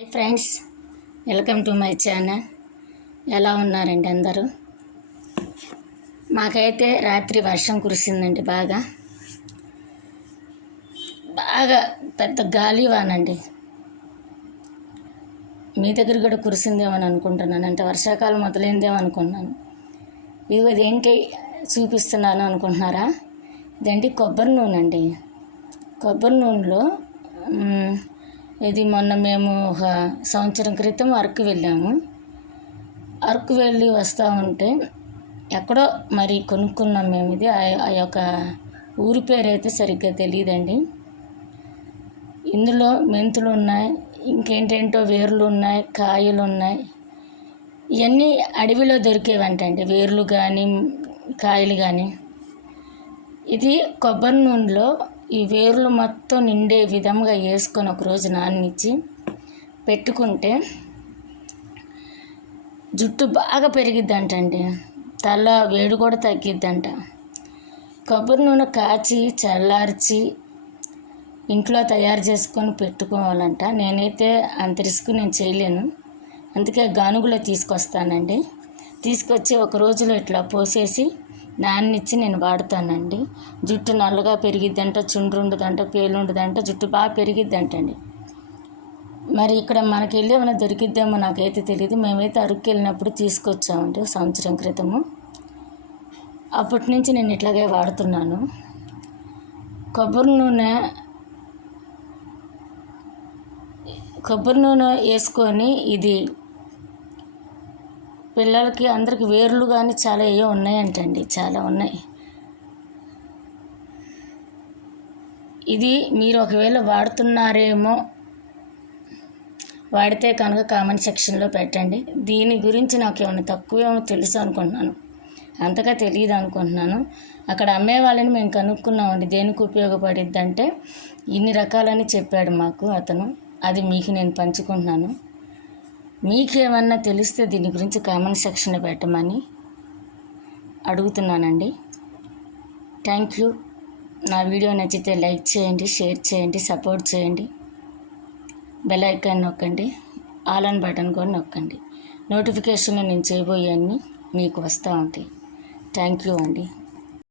Hi friends, welcome to my channel. ఎలా ఉన్నారండి అందరూ? మాకైతే రాత్రి వర్షం కురిసిందండి. బాగా బాగా పెద్ద గాలి వానండి. మీ దగ్గర కూడా కురిసిందేమో అని అనుకుంటున్నాను. అంటే వర్షాకాలం మొదలైందేమో అనుకున్నాను. ఇదేంటి చూపిస్తున్నాను అనుకుంటున్నారా? ఇదేంటి కొబ్బరి నూనె అండి. కొబ్బరి నూనెలో ఇది మొన్న మేము ఒక సంవత్సరం క్రితం అరకు వెళ్ళాము. అరకు వెళ్ళి వస్తూ ఉంటే ఎక్కడో మరి కొనుక్కున్నాం మేము. ఇది ఆ యొక్క ఊరి పేరు అయితే సరిగ్గా తెలియదండి. ఇందులో మెంతులు ఉన్నాయి, ఇంకేంటేంటో వేర్లు ఉన్నాయి, కాయలు ఉన్నాయి. ఇవన్నీ అడవిలో దొరికేవంటండి, వేర్లు కానీ కాయలు కానీ. ఇది కొబ్బరి నూనెలో ఈ వేర్లు మొత్తం నిండే విధంగా వేసుకొని ఒకరోజు నాననిచ్చి పెట్టుకుంటే జుట్టు బాగా పెరిగిద్దంటండి. తల వేడి కూడా తగ్గిద్దంట. కొబ్బరి నూనె కాచి చల్లార్చి ఇంట్లో తయారు చేసుకొని పెట్టుకోవాలంట. నేనైతే అంత రిస్క్ నేను చేయలేను, అందుకే గానుగులో తీసుకొస్తానండి. తీసుకొచ్చి ఒక రోజులో ఇట్లా పోసేసి నాన్నిచ్చి నేను వాడుతానండి. జుట్టు నల్లగా పెరిగిద్దంట, చుండ్రు ఉండదంట, పేలు ఉండదంట, జుట్టు బాగా పెరిగిద్దంటండి. మరి ఇక్కడ మనకి వెళ్ళి ఏమైనా దొరికిద్దేమో నాకైతే తెలియదు. మేమైతే అరకు వెళ్ళినప్పుడు తీసుకొచ్చామండి సంవత్సరం క్రితము. అప్పటి నుంచి నేను ఇట్లాగే వాడుతున్నాను. కొబ్బరి నూనె వేసుకొని ఇది పిల్లలకి అందరికి వేర్లు కానీ చాలా ఏవో ఉన్నాయంటండి, చాలా ఉన్నాయి. ఇది మీరు ఒకవేళ వాడుతున్నారేమో, వాడితే కనుక కామెంట్ సెక్షన్లో పెట్టండి. దీని గురించి నాకు ఏమైనా తక్కువేమో తెలుసు అనుకుంటున్నాను, అంతగా తెలియదు అనుకుంటున్నాను. అక్కడ అమ్మే వాళ్ళని మేము కనుక్కున్నామండి. దేనికి ఉపయోగపడిద్ది అంటే ఇన్ని రకాలని చెప్పాడు మాకు అతను. అది మీకు నేను పంచుకుంటున్నాను. మీకేమన్నా తెలిస్తే దీని గురించి కామెంట్ సెక్షన్లో పెట్టమని అడుగుతున్నానండి. Thank you. నా వీడియో నచ్చితే లైక్ చేయండి, షేర్ చేయండి, సపోర్ట్ చేయండి. బెల్ ఐకాన్ నొక్కండి, ఆల్ ఆన్ బటన్ కూడా నొక్కండి. నోటిఫికేషన్లో నేను చేయబోయేవన్నీ మీకు వస్తూ ఉంటాయి. థ్యాంక్ యూ అండి.